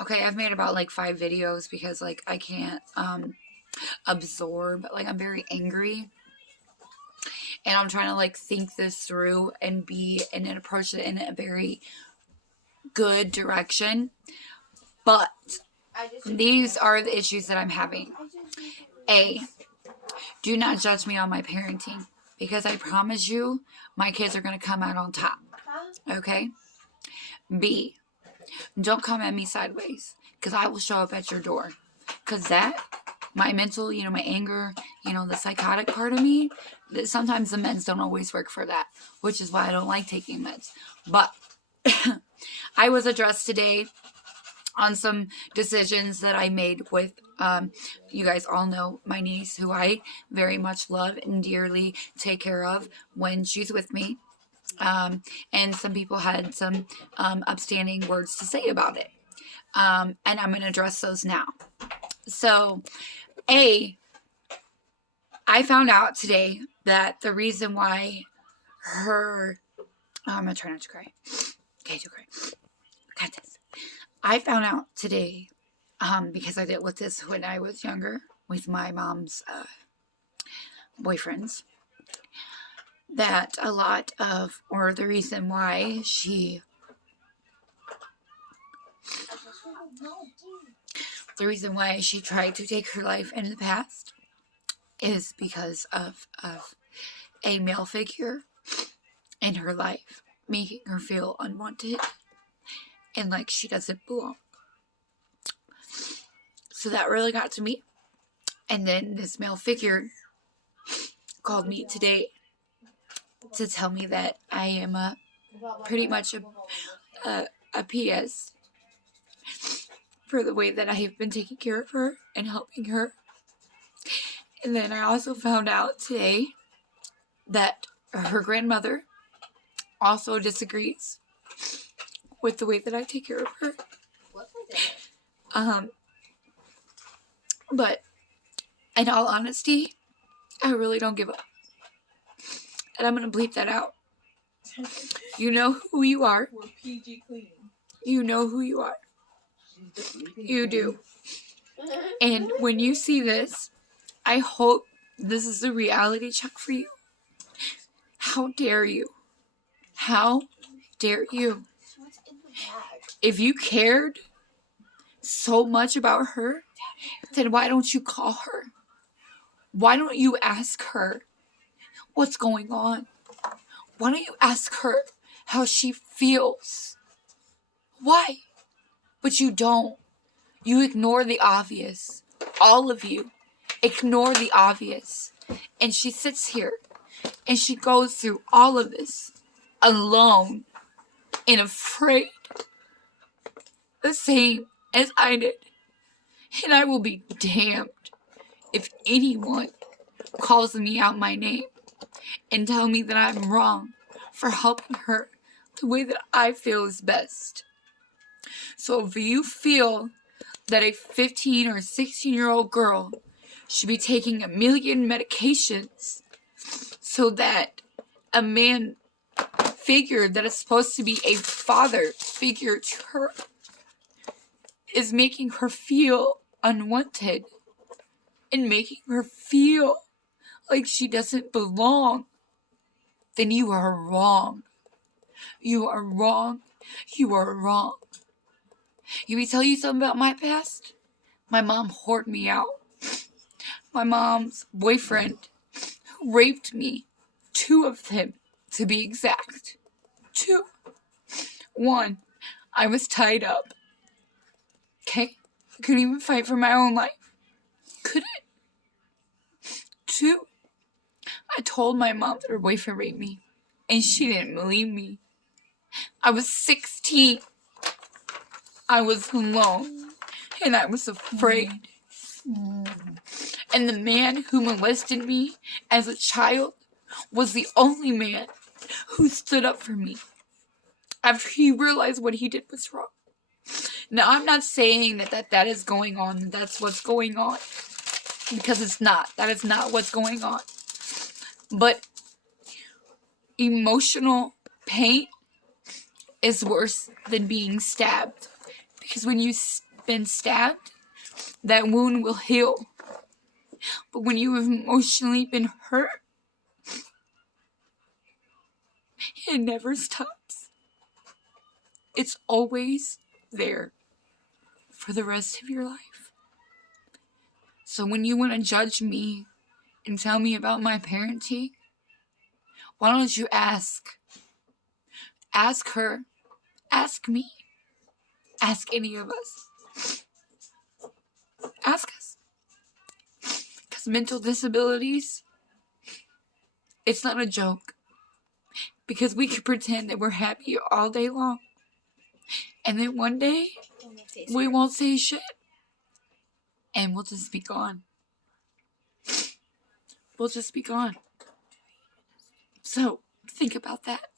Okay, I've made about like 5 videos because like I can't absorb, like I'm very angry and I'm trying to like think this through and approach it in a very good direction. But these are the issues that I'm having. A, do not judge me on my parenting because I promise you my kids are going to come out on top. Okay? B, don't come at me sideways because I will show up at your door. Because that, my mental, my anger, the psychotic part of me, sometimes the meds don't always work for that, which is why I don't like taking meds. But I was addressed today on some decisions that I made with, you guys all know my niece, who I very much love and dearly take care of when she's with me. And some people had some upstanding words to say about it. And I'm going to address those now. So, I found out today that the reason why her... I'm going to try not to cry. Okay, don't cry. Got this. I found out today, because I dealt with this when I was younger, with my mom's boyfriends, that a lot of, or the reason why she... The reason why she tried to take her life in the past is because of a male figure in her life making her feel unwanted and like she doesn't belong. So that really got to me. And then this male figure called me today to tell me that I am pretty much a PS for the way that I have been taking care of her and helping her. And then I also found out today that her grandmother also disagrees with the way that I take care of her. But in all honesty, I really don't give up. And I'm going to bleep that out. You know who you are. We're PG clean. You know who you are. You do. And when you see this, I hope this is a reality check for you. How dare you? How dare you? If you cared so much about her, then why don't you call her? Why don't you ask her what's going on? Why don't you ask her how she feels? Why? But you don't. You ignore the obvious. All of you ignore the obvious. And she sits here and she goes through all of this alone and afraid. The same as I did. And I will be damned if anyone calls me out my name and tell me that I'm wrong for helping her the way that I feel is best. So if you feel that a 15 or 16-year-old girl should be taking 1 million medications so that a man figure that is supposed to be a father figure to her is making her feel unwanted and making her feel like she doesn't belong, then you are wrong. You are wrong. You are wrong. Let me tell you something about my past? My mom whored me out. My mom's boyfriend raped me. 2 of them, to be exact. 2. 1, I was tied up. Okay? I couldn't even fight for my own life. Couldn't. 2, I told my mom that her boyfriend raped me, and she didn't believe me. I was 16. I was alone, and I was afraid. And the man who molested me as a child was the only man who stood up for me after he realized what he did was wrong. Now, I'm not saying that is going on, that's what's going on, because it's not. That is not what's going on. But emotional pain is worse than being stabbed. Because when you been stabbed, that wound will heal. But when you have emotionally been hurt, it never stops. It's always there for the rest of your life. So when you want to judge me and tell me about my parenting, why don't you ask? Ask her. Ask me. Ask any of us. Ask us. Because mental disabilities, it's not a joke. Because we can pretend that we're happy all day long. And then one day, we won't say shit. And we'll just be gone. We'll just be gone. So, think about that.